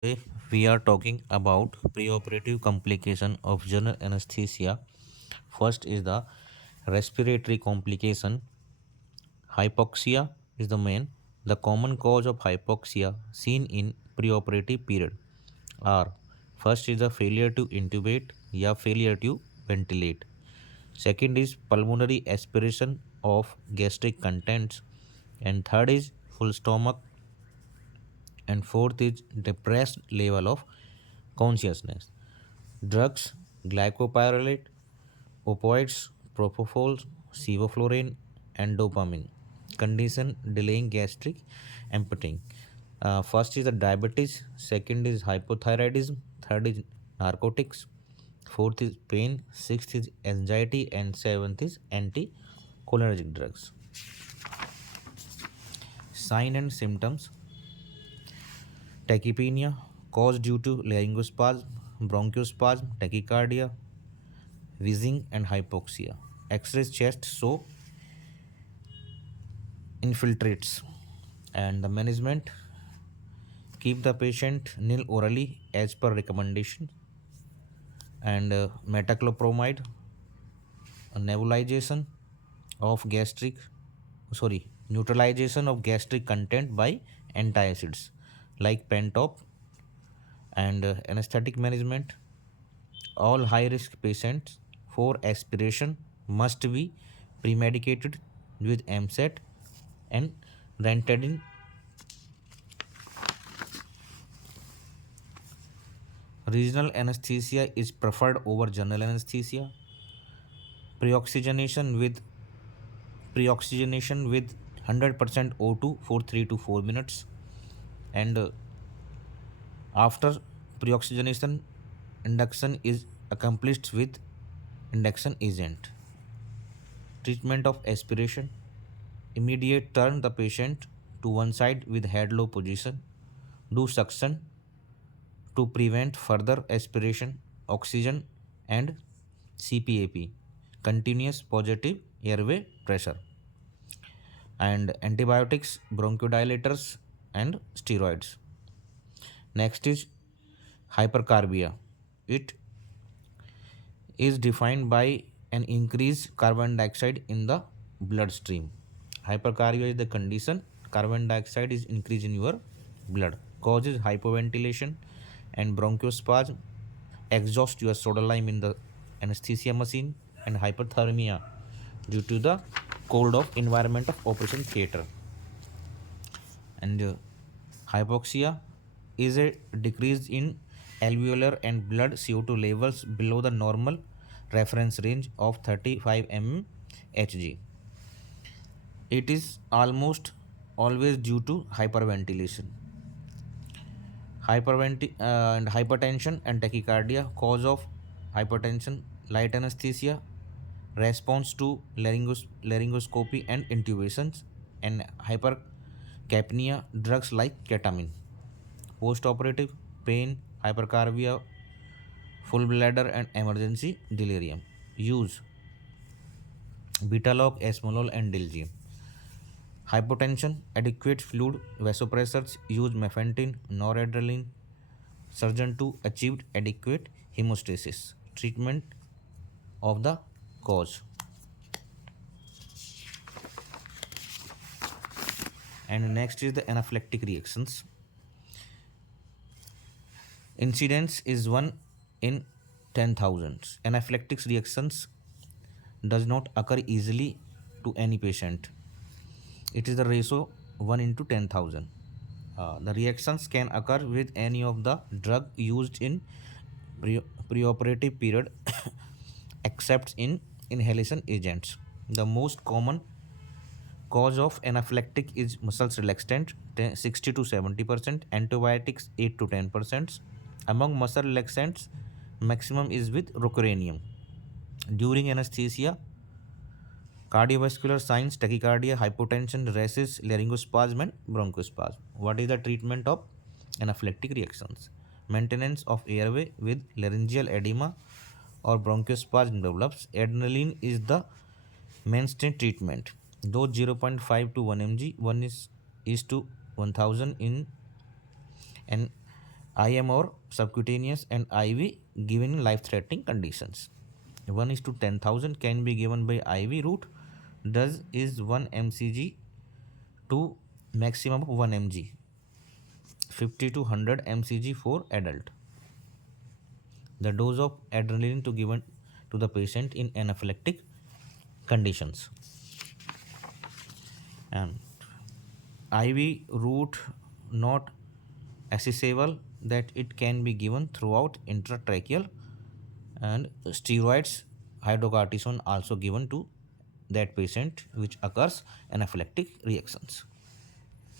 Today we are talking about preoperative complication of general anesthesia. First is the respiratory complication. Hypoxia is the main. The common cause of hypoxia seen in preoperative period are: first is the failure to intubate या failure to ventilate. Second is pulmonary aspiration of gastric contents, and third is full stomach, and fourth is depressed level of consciousness. Drugs: glycopyrrolate, opioids, propofol, sevoflurane, and dopamine. Condition: delaying gastric emptying. First is the diabetes, second is hypothyroidism, third is narcotics, fourth is pain, sixth is anxiety, and seventh is anticholinergic drugs. Sign and symptoms: tachypnea, caused due to laryngospasm, bronchospasm, tachycardia, wheezing, and hypoxia. X-ray chest show infiltrates. And the management: keep the patient nil orally as per recommendation, and metoclopramide, a nebulization of gastric sorry neutralization of gastric content by antacids like pentop. And anesthetic management: all high risk patients for aspiration must be premedicated with MSAT and Rentadine. Regional anesthesia is preferred over general anesthesia. Preoxygenation with preoxygenation with 100% O2 for 3 to 4 minutes, and after preoxygenation, induction is accomplished with induction agent. Treatment of aspiration: immediate turn the patient to one side with head low position. Do suction to prevent further aspiration. Oxygen and CPAP, continuous positive airway pressure. And antibiotics, bronchodilators, and steroids. Next is hypercarbia. It is defined by an increased carbon dioxide in the bloodstream. Hypercarbia is the condition carbon dioxide is increased in your blood, causes hypoventilation and bronchospasm, exhaust your soda lime in the anesthesia machine, and hypothermia due to the cold of environment of operation theater. And hypoxia is a decrease in alveolar and blood CO2 levels below the normal reference range of 35 mmHg. It is almost always due to hyperventilation. And hypertension and tachycardia. Cause of hypertension: light anesthesia, response to laryngoscopy and intubations, and hypercapnia, drugs like ketamine. Postoperative: pain, hypercarbia, full bladder, and emergency delirium. Use Betalog, esmolol, and dilgium. Hypotension: adequate fluid vasopressors, use mefentin, noradrenaline, surgeon to achieve adequate hemostasis. Treatment of the cause. And next is the anaphylactic reactions. Incidence is 1 in 10,000. Anaphylactic reactions does not occur easily to any patient. It is the ratio 1 into 10,000. The reactions can occur with any of the drug used in preoperative period except in inhalation agents. The most common cause of anaphylactic is muscle relaxant 60 to 70%, antibiotics 8 to 10%. Among muscle relaxants, maximum is with rocuronium. During anesthesia, cardiovascular signs: tachycardia, hypotension, rashes, laryngospasm, and bronchospasm. What is the treatment of anaphylactic reactions? Maintenance of airway with laryngeal edema or bronchospasm develops. Adrenaline is the mainstay treatment. Dose 0.5 to 1 mg, 1 is to 1000 in an IM or subcutaneous, and IV given in life-threatening conditions. 1 is to 10,000 can be given by IV route. Does is 1 mcg to maximum of 1 mg. 50 to 100 mcg for adult. The dose of adrenaline to given to the patient in anaphylactic conditions. And IV route not accessible, that it can be given throughout intratracheal, and steroids hydrocortisone also given to that patient which occurs anaphylactic reactions.